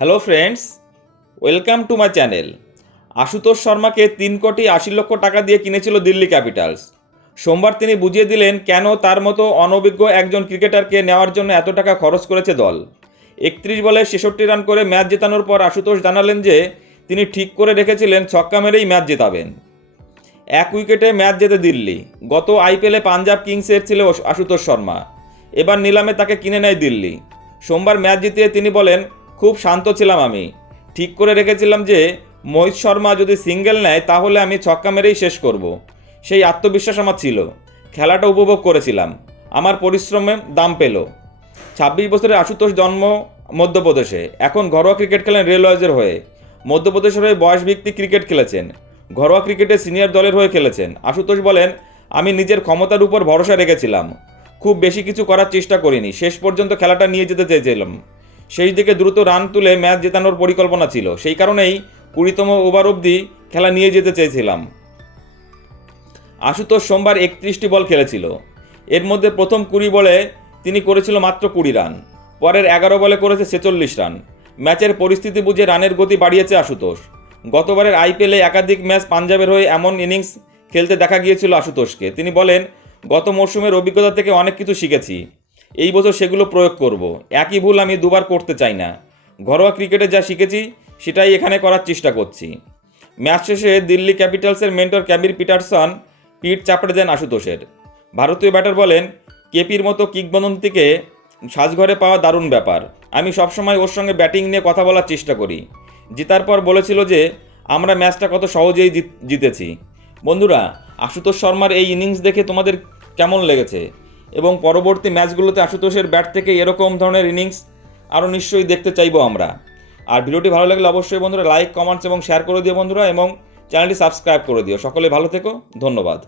Hello friends welcome to my channel Ashutosh শর্মাকে তিন কোটি আশি লক্ষ টাকা দিয়ে কিনেছিল দিল্লি ক্যাপিটালস। সোমবার তিনি বুঝিয়ে দিলেন, কেন তার মতো অনভিজ্ঞ একজন ক্রিকেটারকে নেওয়ার জন্য এত টাকা খরচ করেছে দল। একত্রিশ বলে ছেষট্টি রান করে ম্যাচ জেতানোর পর আশুতোষ জানালেন যে, তিনি ঠিক করে রেখেছিলেন, ছক্কা মেরেই ম্যাচ জেতাবেন। এক উইকেটে ম্যাচ জেতে দিল্লি। গত আইপিএলে পাঞ্জাব কিংসের ছিল আশুতোষ শর্মা। এবার নিলামে তাকে কিনে নেয় দিল্লি। সোমবার ম্যাচ জিতিয়ে তিনি বলেন খুব শান্ত ছিলাম আমি। ঠিক করে রেখেছিলাম যে, মোহিত শর্মা যদি সিঙ্গেল নেয়, তাহলে আমি ছক্কা মেরেই শেষ করব। সেই আত্মবিশ্বাস আমার ছিল। খেলাটা উপভোগ করেছিলাম। আমার পরিশ্রমে দাম পেল। ছাব্বিশ বছরের আশুতোষ জন্ম মধ্যপ্রদেশে। এখন ঘরোয়া ক্রিকেট খেলেন রেলওয়েজের হয়ে। মধ্যপ্রদেশের হয়ে বয়স বয়সভিত্তিক ক্রিকেট খেলেছেন। ঘরোয়া ক্রিকেটে সিনিয়র দলের হয়ে খেলেছেন। আশুতোষ বলেন, আমি নিজের ক্ষমতার উপর ভরসা রেখেছিলাম। খুব বেশি কিছু করার চেষ্টা করিনি। শেষ পর্যন্ত খেলাটা নিয়ে যেতে চেয়েছিলাম। সেই দিকে দ্রুত রান তুলে ম্যাচ জেতানোর পরিকল্পনা ছিল। সেই কারণেই কুড়িতম ওভার অবধি খেলা নিয়ে যেতে চেয়েছিলাম। আশুতোষ সোমবার একত্রিশটি বল খেলেছিল। এর মধ্যে প্রথম কুড়ি বলে তিনি করেছিল মাত্র কুড়ি রান। পরের এগারো বলে করেছে ছেচল্লিশ রান। ম্যাচের পরিস্থিতি বুঝে রানের গতি বাড়িয়েছে আশুতোষ। গতবারের আইপিএলে একাধিক ম্যাচ পাঞ্জাবের হয়ে এমন ইনিংস খেলতে দেখা গিয়েছিল আশুতোষকে। তিনি বলেন, গত মরশুমের অভিজ্ঞতা থেকে অনেক কিছু শিখেছি। এই বছর সেগুলো প্রয়োগ করব। একই ভুল আমি দুবার করতে চাই না। ঘরোয়া ক্রিকেটে যা শিখেছি, সেটাই এখানে করার চেষ্টা করছি। ম্যাচ শেষে দিল্লি ক্যাপিটালসের মেন্টর ক্যাবির পিটারসন পিঠ চাপড়ে দেন আশুতোষের। ভারতীয় ব্যাটার বলেন, কেপির মতো কিংবদন্তিকে সাজঘরে পাওয়া দারুণ ব্যাপার। আমি সবসময় ওর সঙ্গে ব্যাটিং নিয়ে কথা বলার চেষ্টা করি। জেতার পর বলেছিল যে, আমরা ম্যাচটা কত সহজেই জিত- জিতেছি। বন্ধুরা, আশুতোষ শর্মার এই ইনিংস দেখে তোমাদের কেমন লেগেছে? এবং পরবর্তী ম্যাচগুলোতে আশুতোষের ব্যাট থেকে এরকম ধরনের ইনিংস আরও নিশ্চয়ই দেখতে চাইব আমরা। আর ভিডিওটি ভালো লাগলে অবশ্যই বন্ধুরা লাইক, কমেন্টস এবং শেয়ার করে দিও বন্ধুরা এবং চ্যানেলটি সাবস্ক্রাইব করে দিও। সকলে ভালো থেকো, ধন্যবাদ।